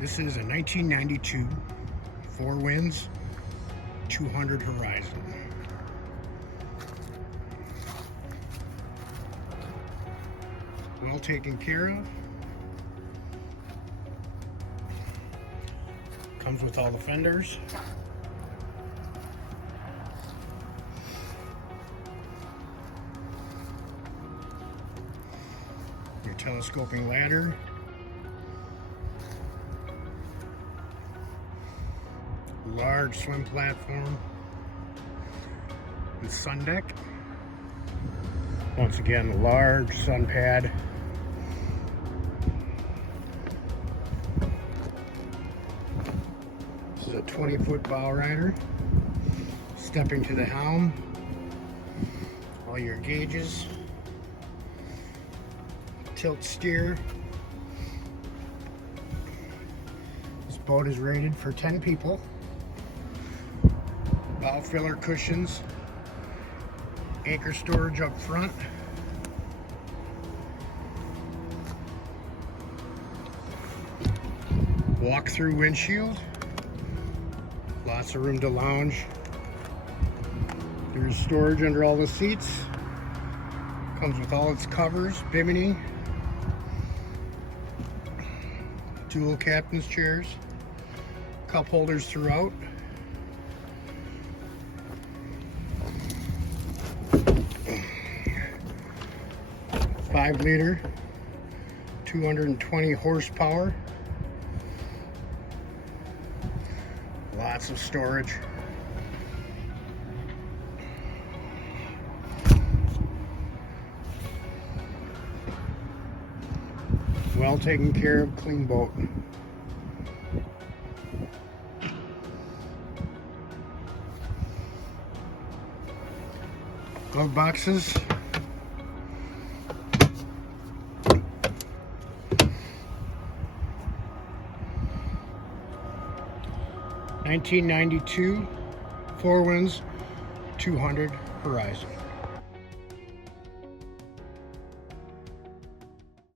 This is a 1992 Four Winds 200 Horizon. Well taken care of. Comes with all the fenders. Your telescoping ladder. Large swim platform and sun deck. Once again, large sun pad. This is a 20-foot bow rider. Stepping to the helm. All your gauges. Tilt steer. This boat is rated for 10 people. Bow filler cushions, anchor storage up front, walk-through windshield, lots of room to lounge. There's storage under all the seats, comes with all its covers, bimini, dual captain's chairs, cup holders throughout. 5-liter, 220 horsepower. Lots of storage. Well taken care of, clean boat. Glove boxes. '92 Four Winds 200 Horizon.